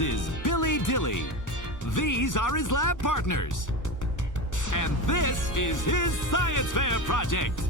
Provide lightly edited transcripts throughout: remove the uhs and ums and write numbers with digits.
This is Billy Dilley. These are his lab partners. And this is his science fair project.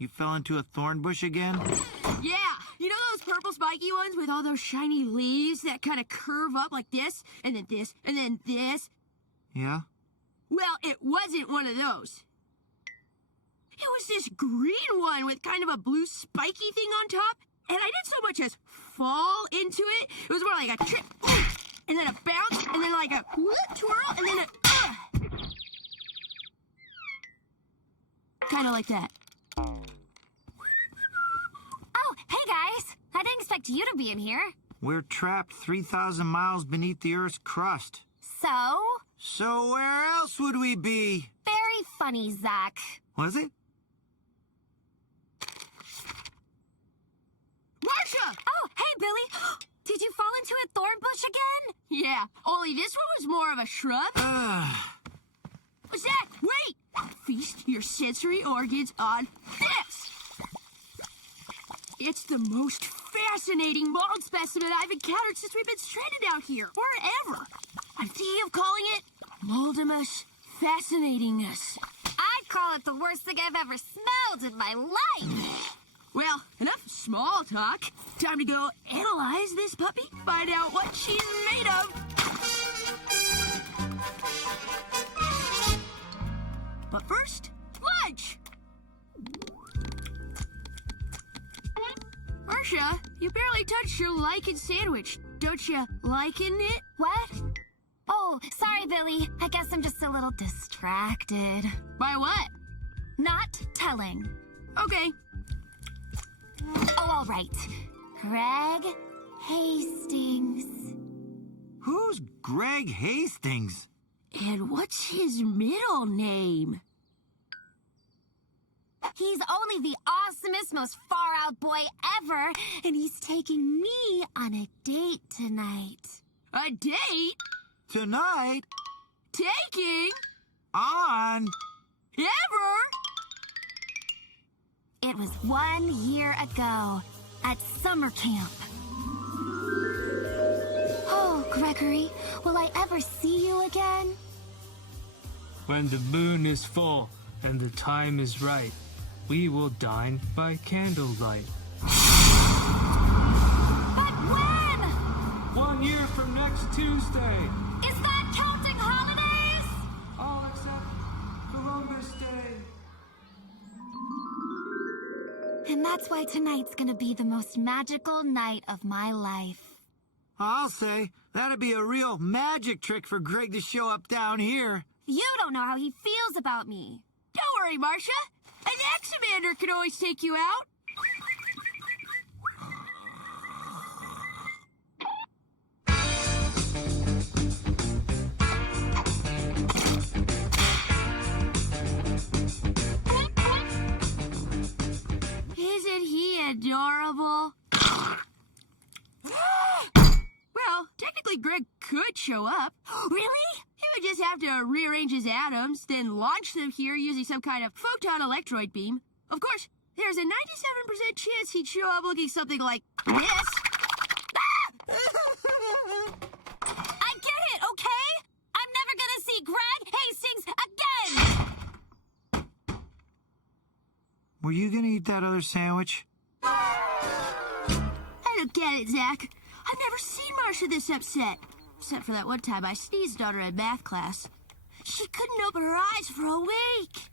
You fell into a thorn bush again? Yeah, you know those purple spiky ones with all those shiny leaves that kind of curve up like this, and then this, and then this? Yeah? Well, it wasn't one of those. It was this green one with kind of a blue spiky thing on top, and I didn't so much as fall into it. It was more like a trip, and then a bounce, and then like a twirl, and then a... Kind of like that. Oh, hey guys! I didn't expect you to be in here. We're trapped 3,000 miles beneath the Earth's crust. So? So where else would we be? Very funny, Zach. Was it? Marsha! Oh, hey, Billy! Did you fall into a thorn bush again? Yeah, only this one was more of a shrub. Zach, wait! Feast your sensory organs on this! It's the most fascinating mold specimen I've encountered since we've been stranded out here, or ever. I'm thinking of calling it Moldimus Fascinatingness. I'd call it the worst thing I've ever smelled in my life. Well, enough small talk. Time to go analyze this puppy, find out what she's made of. But first, lunch! Marsha, you barely touched your lichen sandwich. Don't you liken it? What? Oh, sorry, Billy. I guess I'm just a little distracted. By what? Not telling. Okay. Oh, all right. Greg Hastings. Who's Greg Hastings? And what's his middle name? He's only the awesomest, most far-out boy ever, and he's taking me on a date tonight. A date? Tonight? Taking? On? Ever? It was 1 year ago at summer camp. Oh, Gregory, will I ever see you again? When the moon is full and the time is right, we will dine by candlelight. But when? 1 year from next Tuesday. Is that counting holidays? All except Columbus Day. And that's why tonight's gonna be the most magical night of my life. I'll say, that'd be a real magic trick for Greg to show up down here. You don't know how he feels about me. Don't worry, Marsha. An X-Commander can always take you out. Isn't he adorable? Well, technically Greg could show up. Really? He would just have to rearrange his atoms, then launch them here using some kind of photon electroid beam. Of course, there's a 97% chance he'd show up looking something like this. I get it, okay? I'm never gonna see Greg Hastings again! were you gonna eat that other sandwich? I don't get it, Zach. I've never seen Marcia this upset. Except for that one time I sneezed on her in math class. She couldn't open her eyes for a week.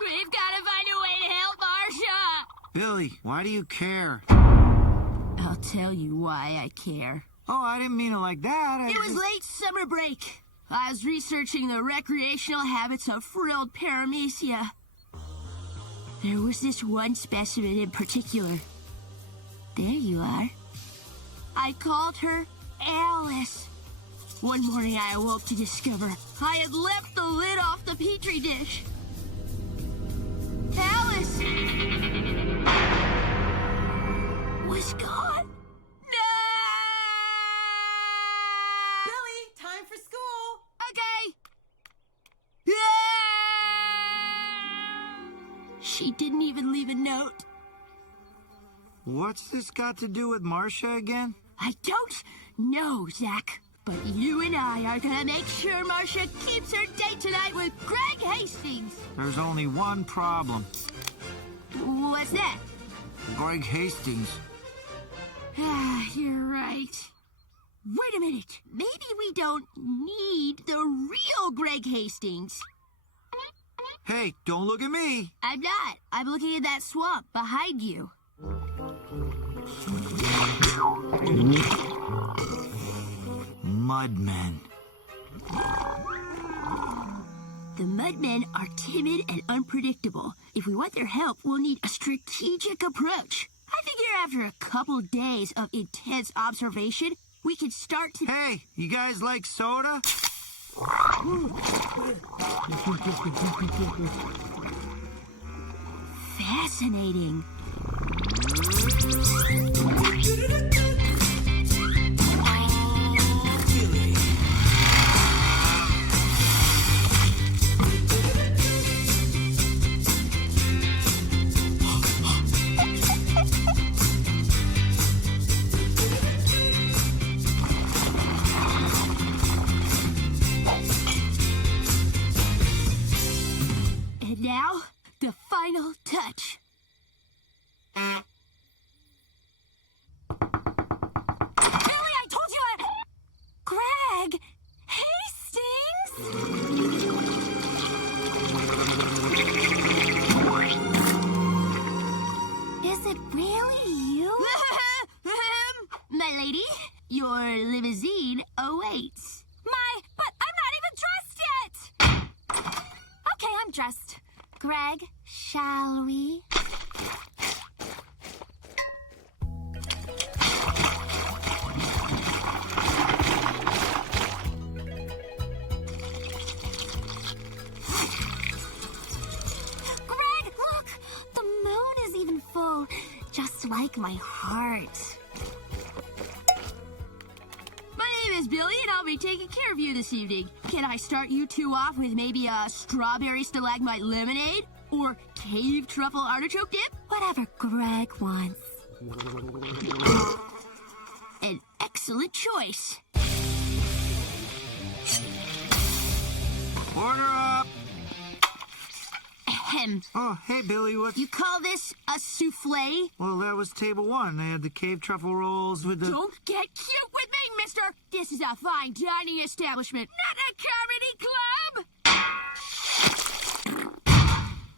We've got to find a way to help Marcia. Billy, why do you care? I'll tell you why I care. Oh, I didn't mean it like that. It was late summer break. I was researching the recreational habits of frilled paramecia. There was this one specimen in particular. There you are. I called her Alice. One morning I awoke to discover I had left the lid off the petri dish. Alice was gone. No! Billy, time for school. Okay. She didn't even leave a note. What's this got to do with Marcia again? I don't know, Zach. But you and I are gonna make sure Marcia keeps her date tonight with Greg Hastings. There's only one problem. What's that? Greg Hastings. Ah, you're right. Wait a minute. Maybe we don't need the real Greg Hastings. Hey, don't look at me. I'm not. I'm looking at that swamp behind you. Mudmen. The Mudmen are timid and unpredictable. If we want their help, we'll need a strategic approach. I figure after a couple days of intense observation, we can start to... Hey, you guys like soda? Fascinating. And now, the final touch. Billy, I told you Greg Hastings? Is it really you? My lady, your limousine awaits. But I'm not even dressed yet! Okay, I'm dressed. Greg, shall we? Greg, look! The moon is even full, just like my heart. My name is Billy, and I'll be taking care of you this evening. Can I start you two off with maybe a strawberry stalagmite lemonade? Or cave truffle artichoke dip? Whatever Greg wants. An excellent choice. Order up. Ahem. Oh, hey, Billy, what? You call this a souffle? Well, that was table one. They had the cave truffle rolls with the... Don't get cute with me, mister! This is a fine dining establishment, not a comedy club!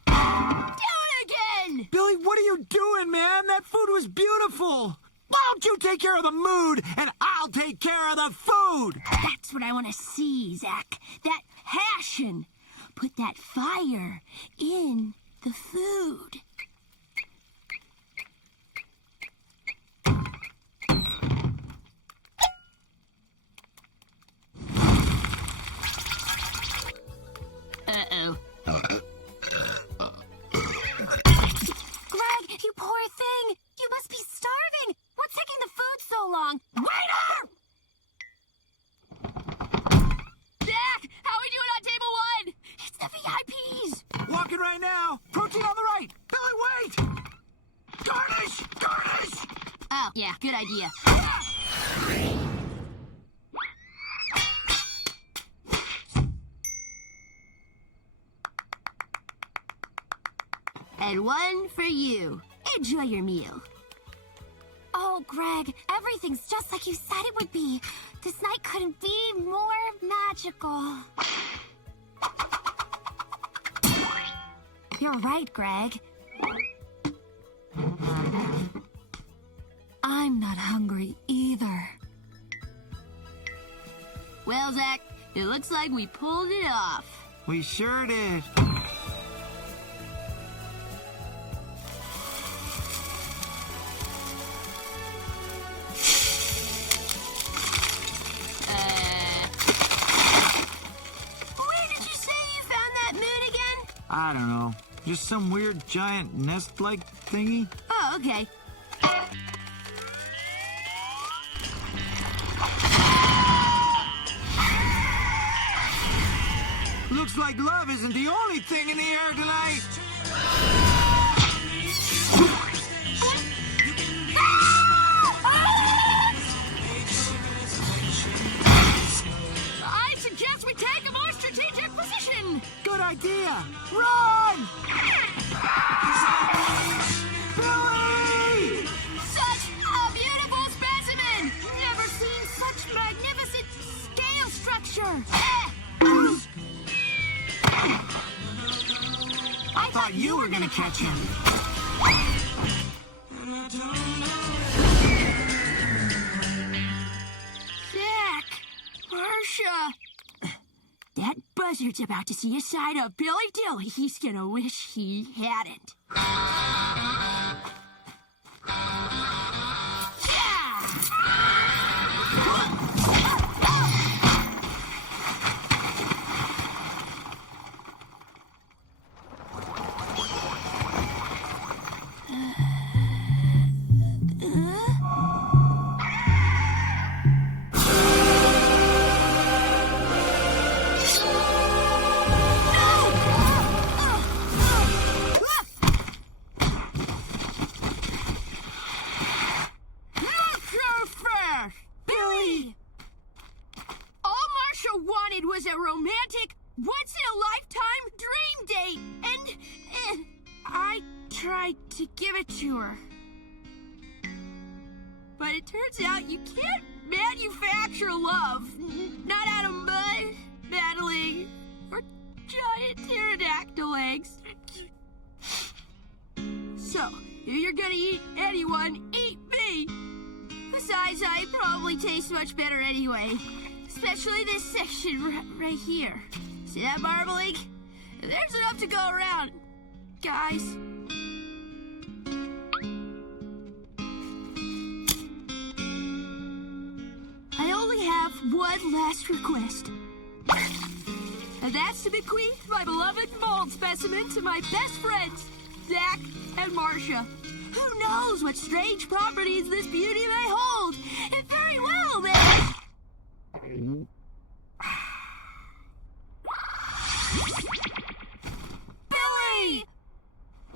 Do it again! Billy, what are you doing, man? That food was beautiful. Why don't you take care of the mood, and I'll take care of the food? That's what I want to see, Zach. That passion. Put that fire in the food. Uh-oh. Greg, you poor thing! You must be starving! What's taking the food so long? Waiter! Zach, how are we doing on table one? It's the VIPs. Walking right now. Protein on the right. Billy, wait! Garnish! Garnish! Oh, yeah, good idea. And one for you. Enjoy your meal. Oh, Greg, everything's just like you said it would be. This night couldn't be more magical. You're right, Greg. I'm not hungry either. Well, Zach, it looks like we pulled it off. We sure did. Where did you say you found that moon again? I don't know. Just some weird giant nest-like thingy. Oh, okay. Looks like love isn't the only thing in the air tonight. I suggest we take a more strategic position. Good idea. Run! Billy! Such a beautiful specimen! Never seen such magnificent scale structure. I thought you were gonna catch him. Zach, Marcia. That buzzard's about to see a side of Billy Dilley he's gonna wish he hadn't. Was a romantic, once-in-a-lifetime dream date, and I tried to give it to her. But it turns out you can't manufacture love, not out of mud, battling, or giant pterodactyl eggs. So, if you're gonna eat anyone, eat me. Besides, I probably taste much better anyway. Especially this section right here. See that marbling? There's enough to go around, guys. I only have one last request. And that's to bequeath my beloved mold specimen to my best friends, Zach and Marcia. Who knows what strange properties this beauty may hold? It very well may. Billy!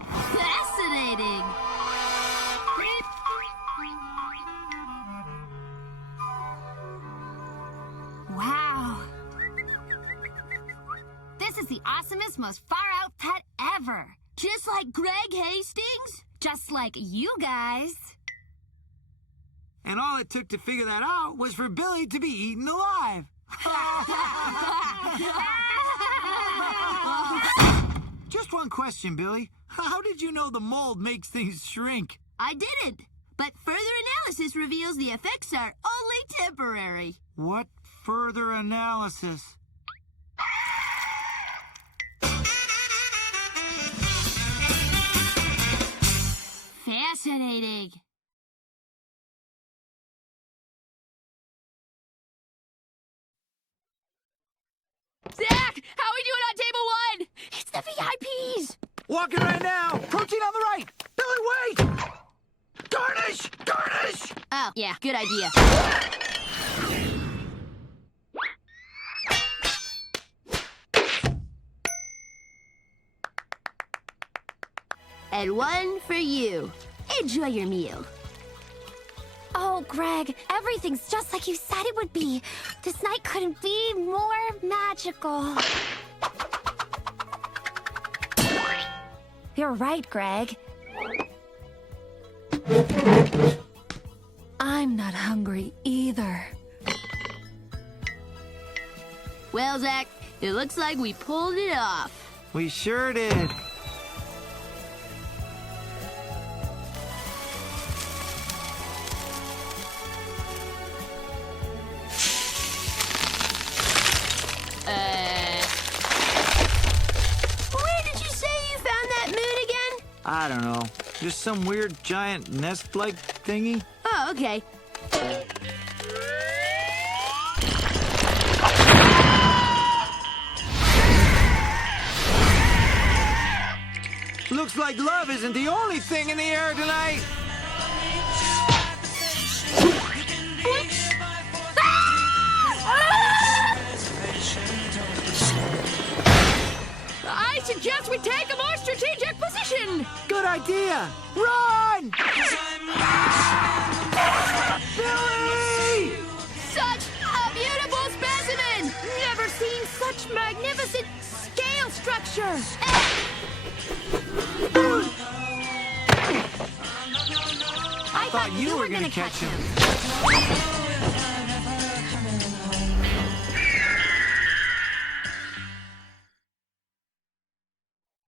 Fascinating! Wow. This is the awesomest, most far-out pet ever. Just like Greg Hastings? Just like you guys. And all it took to figure that out was for Billy to be eaten alive. Just one question, Billy. How did you know the mold makes things shrink? I didn't. But further analysis reveals the effects are only temporary. What further analysis? Fascinating. Zach, how are we doing on table 1? It's the VIPs. Walking right now. Protein on the right. Billy, wait! Garnish! Garnish! Oh, yeah, good idea. And one for you. Enjoy your meal. Oh, Greg, everything's just like you said it would be. This night couldn't be more magical. You're right, Greg. I'm not hungry either. Well, Zach, it looks like we pulled it off. We sure did. Where did you say you found that moon again? I don't know. Just some weird giant nest-like thingy. Oh, okay. Looks like love isn't the only thing in the air tonight. I suggest we take a more strategic position. Good idea. Run! Billy! Such a beautiful specimen! Never seen such magnificent scale structure. I Thought you were gonna catch him.